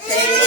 Say